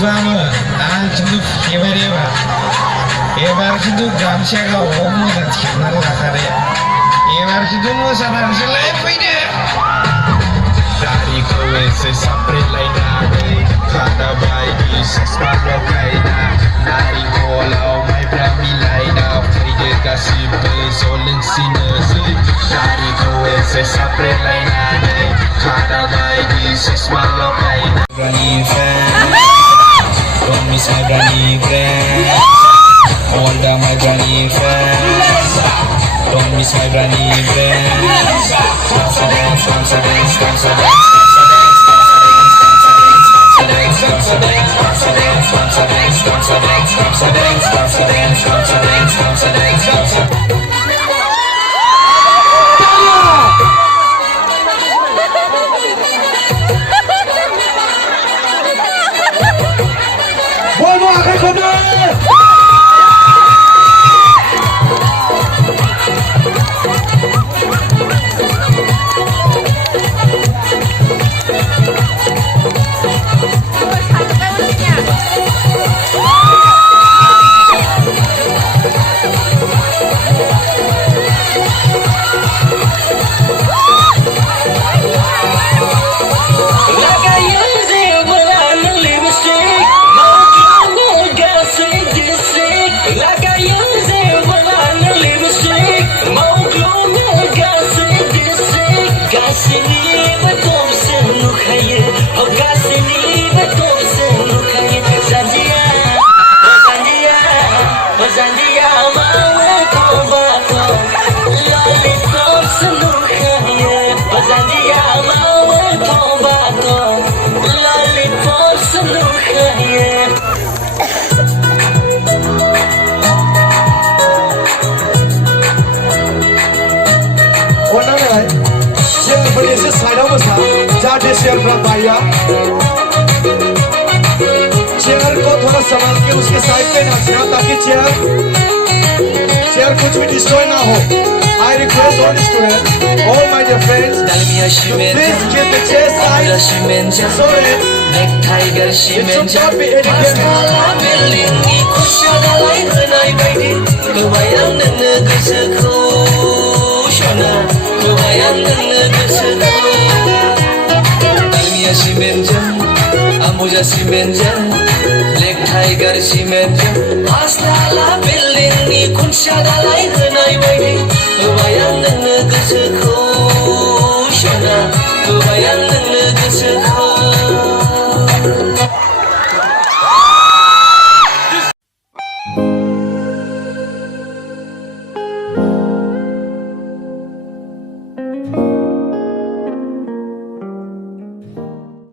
Vamos, tudo fevereiro. Ebar tudo gamsega omo da tchimar la kare. Ebar tudo mo sadar selai pide. Dari kowe se sapre laina, kada bai di sesmalo kaina. Dari kolau mai brami laina, pide kasih bezolen sinas. Dari kowe se sapre laina, kada bai di sesmalo kaina. Gani fan. Don't miss my granny friends. All the my granny friends. Don't miss my granny friends. Dance a dance, dance a dance, dance a dance, dance a dance, dance a dance, dance a dance, dance a dance, dance a dance, dance a dance, dance a dance, dance a dance, dance a dance. Vuelvo a recoger. जाते share from भाइया chair को थोड़ा संभाल के उसके side पे रखना ताकि चेयर कुछ भी डिस्ट्रॉय ना हो. I request all the students, all my dear friends, to please keep the chair side. Sorry, it should not be any Amuja simenja, Lake Tiger simenja, Astala building ni kunsha dalai kenai bayi, kebayang dengan kesekau shona, kebayang